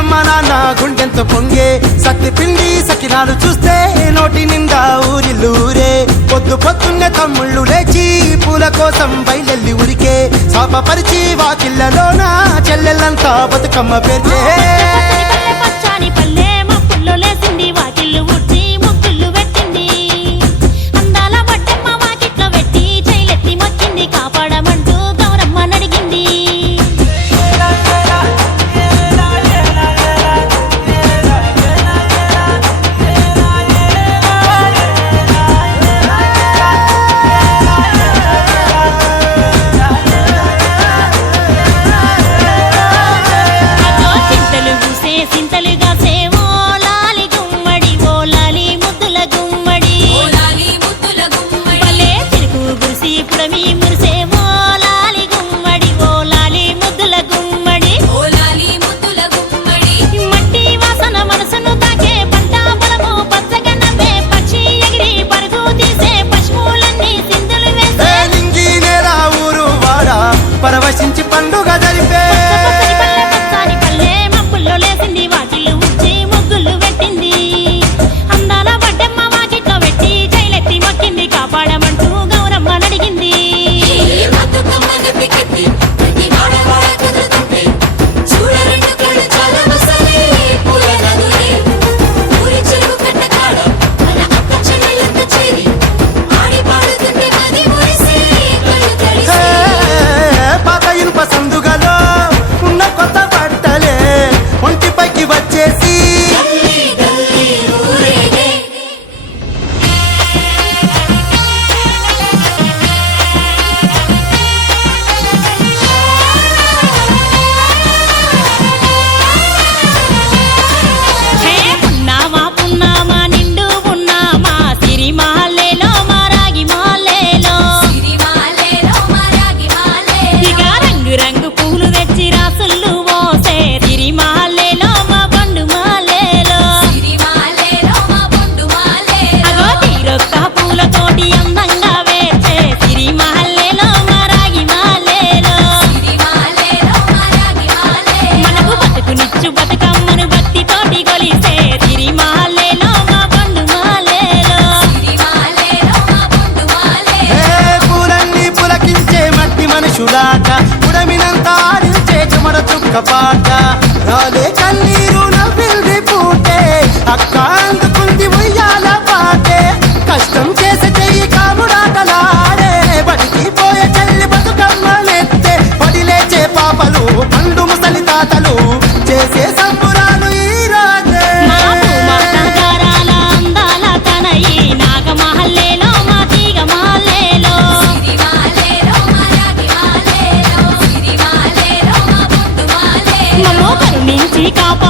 అమ్మ నాన్న గుండెంతో పొంగే సత్తి పిండి సకినాలు చూస్తే నోటి నిండా ఊరిల్లూరే పొద్దు పొద్దున్నే తమ్ముళ్ళు లేచి పూల కోసం బయలెల్లి ఉరికే శాపపరిచి వాకిళ్ళలోన చెల్లెళ్ళంతా బతుకమ్మ పేర్చే పరవశించి పండుగ జరిపే మబ్బుల్లో లేసింది వాకిళ్ళు ఉచ్చి ముగ్గులు పెట్టింది అందాల వడ్డమ్మ వాకిట్లో పెట్టి జైలెత్తి మొక్కింది కాపాడమంటూ గౌరమ్మ నడిగింది సందుగలో ఉన్న కొత్త బట్టలే ఒంటిపైకి వచ్చేసి పున్నామా పున్నామా నిండు పున్నామా సిరిమాలేలో మారాగి మాలేలో ఇక రంగు రంగు పూలు తెచ్చి రాసుళ్ళు మోసే సిరిమాలేలో మా బండు మాలేలో అగో తీరొక్క పూలతోటి అందంగా వేచే సిరిమాలేలో మారాగి మాలేలో మనకు బతుకునిచ్చు బతుకమ్మను భక్తితోటి కొలిసే సిరిమాలేలో మా బండు మాలేలో పూలన్నీ పులకించే మట్టి మనుషులాట ఉడమినంతా ఆడించే చెమర చుక్క పాట రాలే కన్నీరు నవ్విల్ది పూటే అక్క అందుకుంది ఉయ్యాల పాటే కష్టం చేసే చెయ్యి కాముడాటలాడే బడికి పోయే చెల్లి బతుకమ్మలెత్తే పడిలేచే పాపలు పండు ముసలి తాతలు చేసే సంబురాలు ఈ రాజే అందాల తనయి నాగమహల్లేలో మా తీగ మాలేలో మమ్మో కరుణించి కాపా